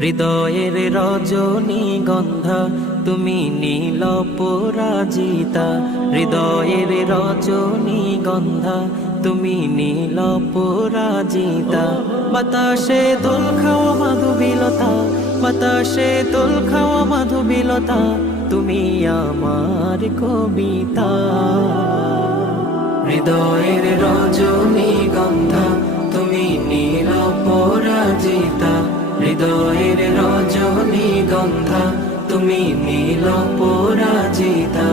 হৃদয়ের রজনীগন্ধা তুমি নীল পরাজিতা, হৃদয়ের রজনীগন্ধা তুমি নীল পরাজিতা। বাতাসে দোল খাওয়া মাধুবিলতা, বাতাসে দোল খাওয়া মাধুবিলতা, তুমি আমার কবিতা। হৃদয়ের রজনীগন্ধা তুমি নীল পরাজিতা, হৃদয়ের রজনীগন্ধা তুমি নীল পরাজিতা।